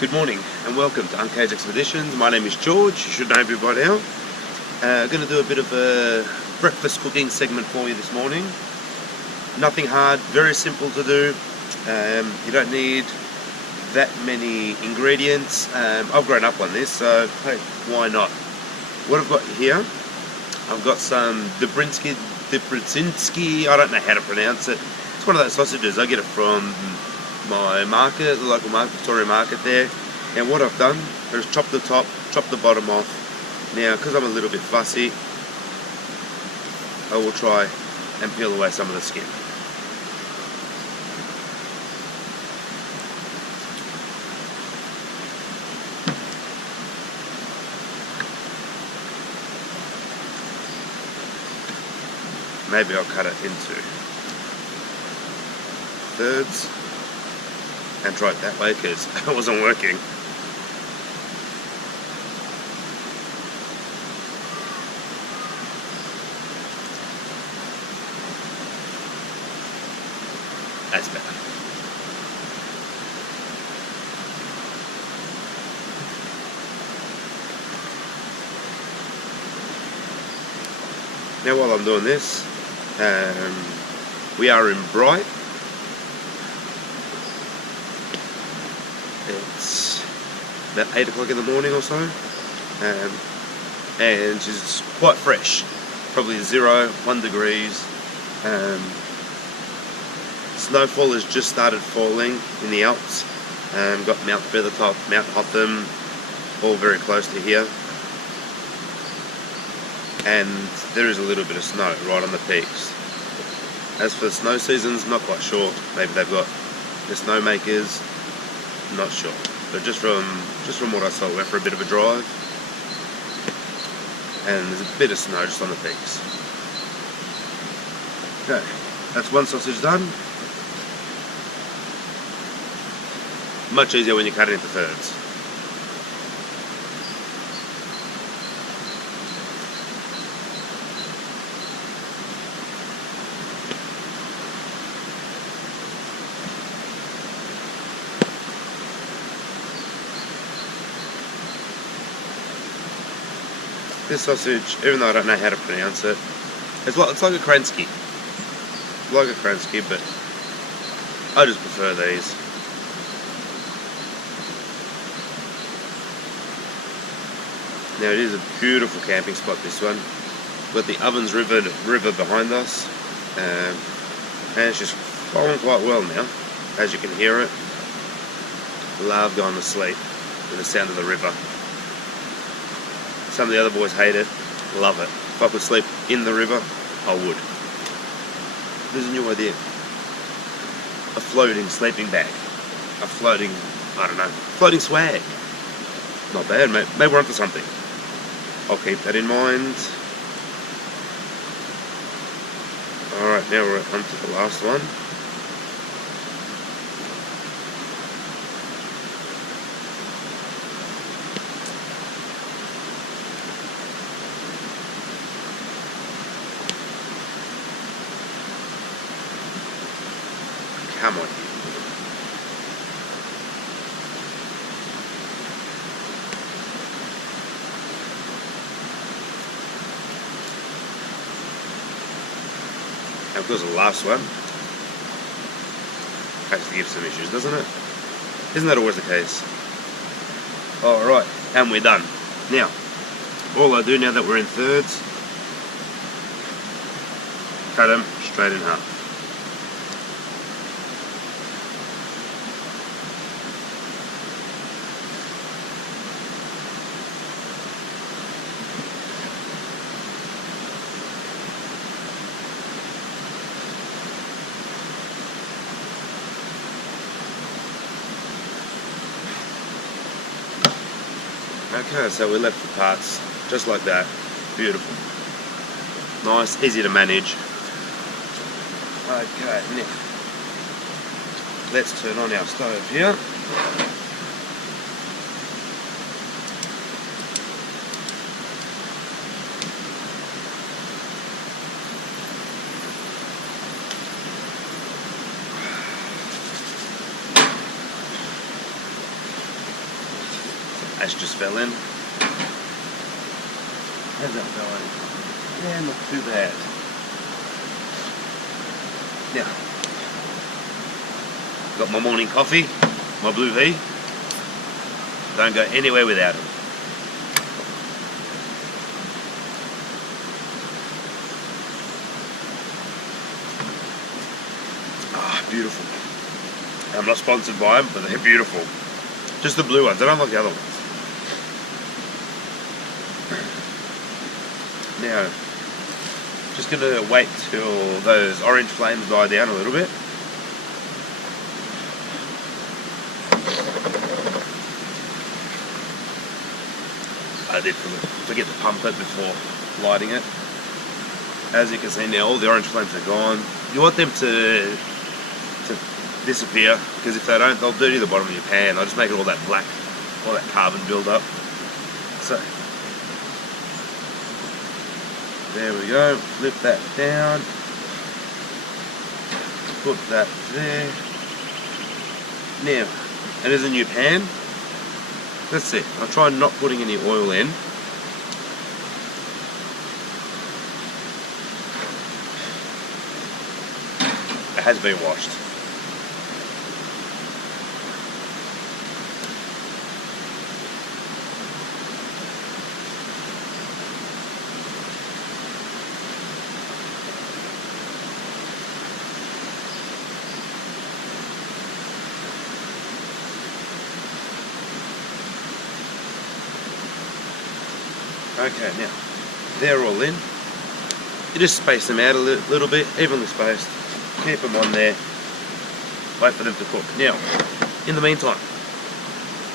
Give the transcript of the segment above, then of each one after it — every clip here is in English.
Good morning and welcome to Uncaged Expeditions. My name is George, you should know me by now. I'm going to do a bit of a breakfast cooking segment for you this morning. Nothing hard, very simple to do. You don't need that many ingredients. I've grown up on this, so hey, why not? What I've got here, I've got some Dobrinski, I don't know how to pronounce it. It's one of those sausages, I get it from my market, the local market, Victoria Market there. And what I've done is chop the top, chop the bottom off. Now, because I'm a little bit fussy, I will try and peel away some of the skin. Maybe I'll cut it into thirds and try it that way because it wasn't working. That's better. Now while I'm doing this, we are in Bright. It's about 8 o'clock in the morning or so, and she's quite fresh, probably 1 degrees. Snowfall has just started falling in the Alps. Got Mount Feathertop, Mount Hotham, all very close to here. And there is a little bit of snow right on the peaks. As for the snow seasons, not quite sure. Maybe they've got the snowmakers, not sure. But just from what I saw, we went for a bit of a drive, and there's a bit of snow just on the peaks. Okay, that's one sausage done. Much easier when you cut it into thirds. This sausage, even though I don't know how to pronounce it, it's like a Kransky. Like a Kransky, but I just prefer these. Now it is a beautiful camping spot, this one. We've got the Ovens River behind us, and it's just flowing quite well now, as you can hear it. Love going to sleep with the sound of the river. Some of the other boys hate it, love it. If I could sleep in the river, I would. There's a new idea. A floating sleeping bag. A floating, I don't know, floating swag. Not bad, mate. Maybe we're onto something. I'll keep that in mind. Alright, now we're on to the last one. Come on. Of course, the last one actually gives some issues, doesn't it? Isn't that always the case? Alright, and we're done. Now, all I do now that we're in thirds, cut them straight in half. Okay, so we left the parts just like that. Beautiful. Nice, easy to manage. Okay, now let's turn on our stove here. Ash just fell in. How's that going? Yeah, not too bad. Now, got my morning coffee, my Blue V. Don't go anywhere without it. Ah, beautiful. I'm not sponsored by them, but they're beautiful. Just the blue ones, I don't like the other ones. Now, just going to wait till those orange flames die down a little bit. I did forget to pump it before lighting it. As you can see now, all the orange flames are gone. You want them to disappear, because if they don't, they'll dirty the bottom of your pan. I'll just make it all that black, all that carbon build up. So, there we go, flip that down, put that there. Now, and there's a new pan. Let's see, I'll try not putting any oil in. It has been washed. Okay, now they're all in. You just space them out a little bit, evenly spaced. Keep them on there. Wait for them to cook. Now, in the meantime,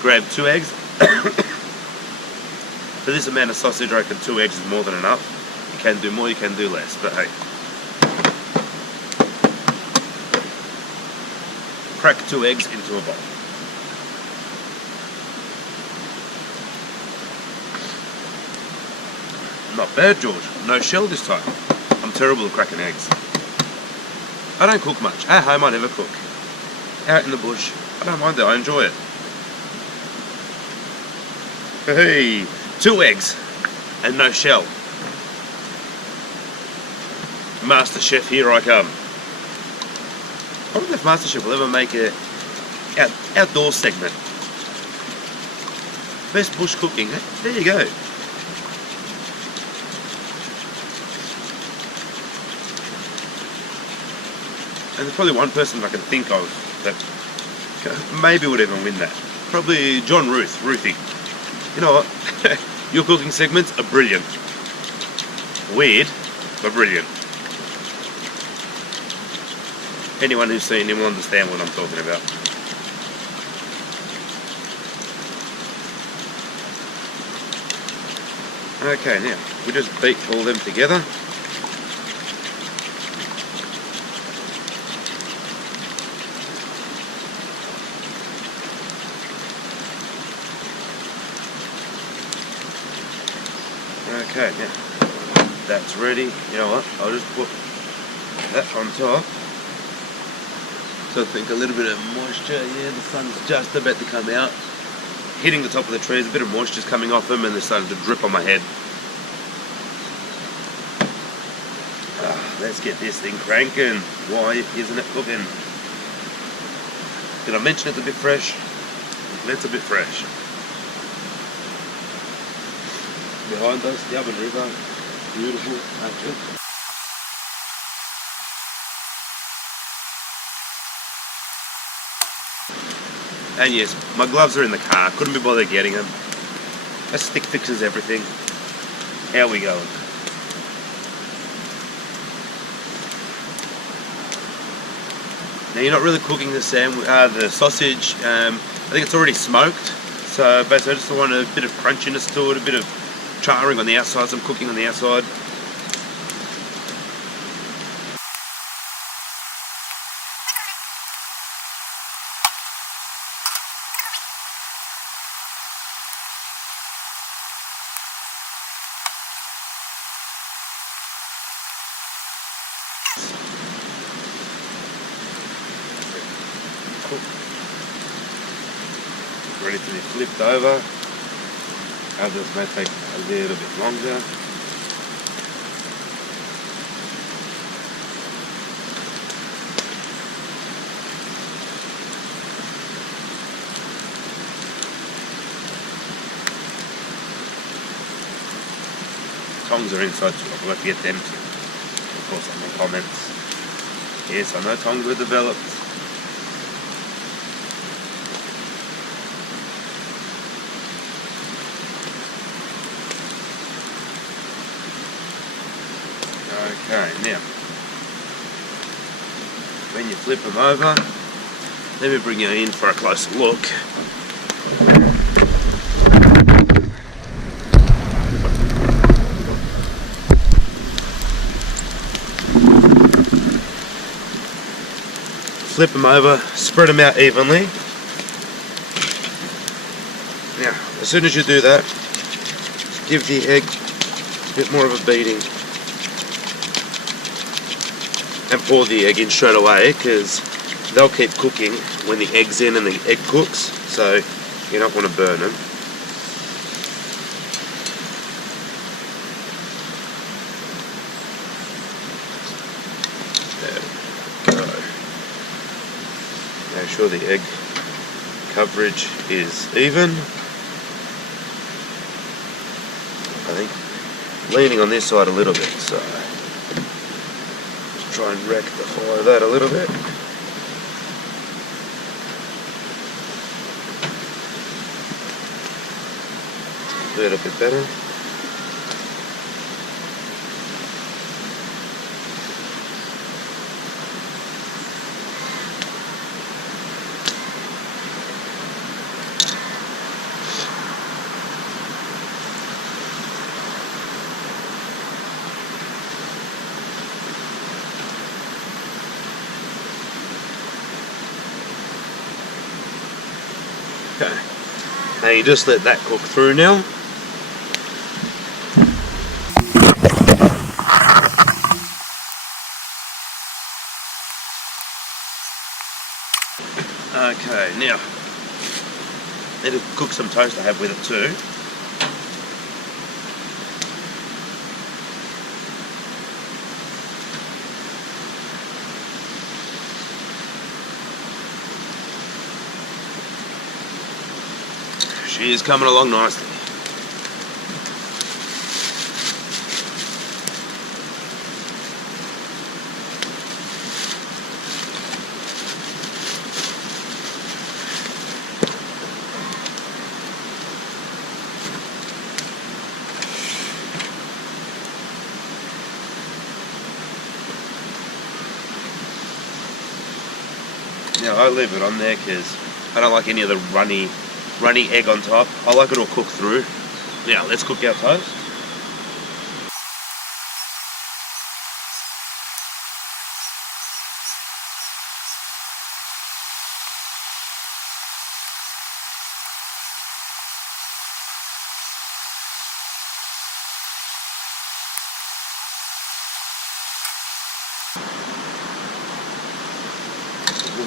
grab 2 eggs. For this amount of sausage, I reckon 2 eggs is more than enough. You can do more, you can do less, but hey. Crack 2 eggs into a bowl. Not bad, George. No shell this time. I'm terrible at cracking eggs. I don't cook much. At home, I never cook. Out in the bush, I don't mind that. I enjoy it. Hey, 2 eggs and no shell. Master Chef, here I come. I wonder if Master Chef will ever make a outdoor segment. Best bush cooking. There you go. And there's probably one person I can think of that maybe would even win that. Probably John Ruthie. You know what? Your cooking segments are brilliant. Weird, but brilliant. Anyone who's seen him will understand what I'm talking about. Okay, now we just beat all them together. Okay, now that's ready. You know what? I'll just put that on top. So I think a little bit of moisture. Yeah, the sun's just about to come out. Hitting the top of the trees, a bit of moisture's coming off them, and they're starting to drip on my head. Let's get this thing cranking. Why isn't it cooking? Did I mention it's a bit fresh? It's a bit fresh. Behind us, the Oven River, beautiful, actually. And yes, my gloves are in the car, couldn't be bothered getting them. A stick fixes everything. How we going? Now you're not really cooking the sausage, I think it's already smoked. So basically I just want a bit of crunchiness to it, a bit of charring on the outside, some cooking on the outside. Ready to be flipped over. Others may take a little bit longer. Tongs are inside too, I've got to get them too. Of course, on the comments. Yes, I know tongs were developed. Okay, now, when you flip them over, let me bring you in for a closer look. Flip them over, spread them out evenly. Now, as soon as you do that, just give the egg a bit more of a beating. And pour the egg in straight away, because they'll keep cooking when the egg's in and the egg cooks, so you don't want to burn them. There we go. Make sure the egg coverage is even. I think leaning on this side a little bit, so try and rectify that a little bit. A little bit better. Okay, now you just let that cook through now. Okay, now need to cook some toast I have with it too. She is coming along nicely. Now I leave it on there because I don't like any of the runny egg on top. I like it all cooked through. Now let's cook our toast.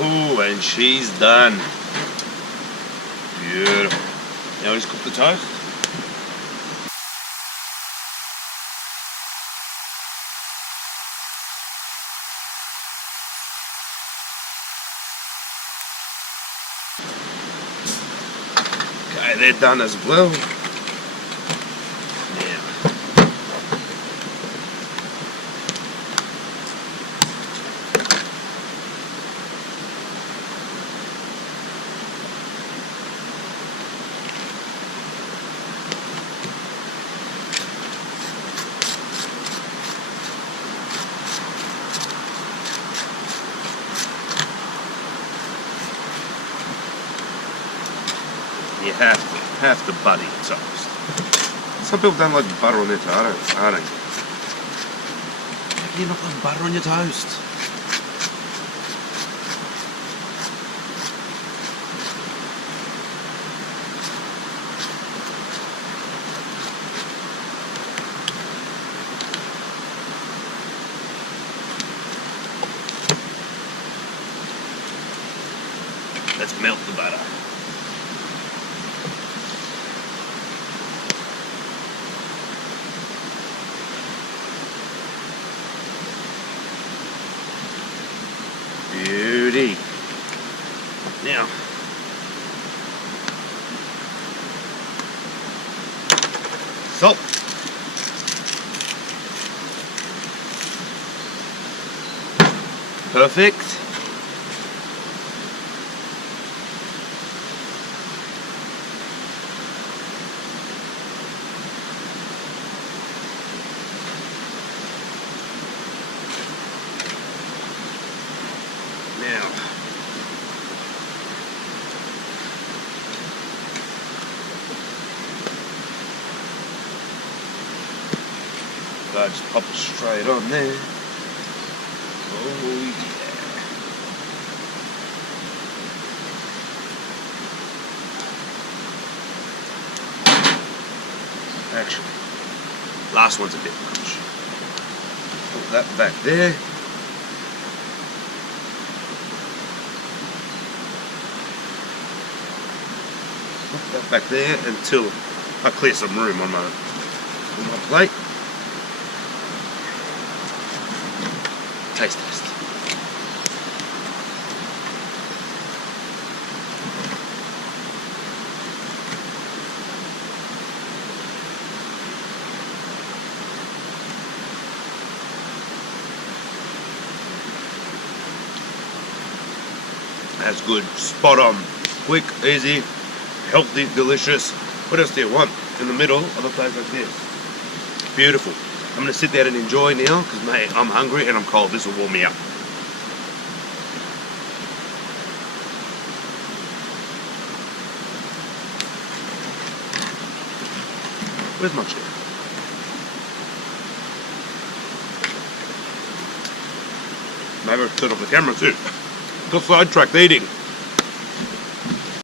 Ooh, and she's done. Beautiful. Now let's cook the toast. Okay, they're done as well. Now, you have to butter your toast. Some people don't like butter on their toast. I don't. How can you not like butter on your toast? Let's melt the butter. salt. Perfect. Now, I just pop it straight on there. Oh yeah. Actually, last one's a bit much. Put that back there. Put that back there until I clear some room on my plate. Taste test. That's good. Spot on. Quick, easy, healthy, delicious. What else do you want in the middle of a plate like this? Beautiful. I'm going to sit there and enjoy now because, mate, I'm hungry and I'm cold. This will warm me up. Where's my chair? Maybe I turn off the camera too. Got sidetracked eating.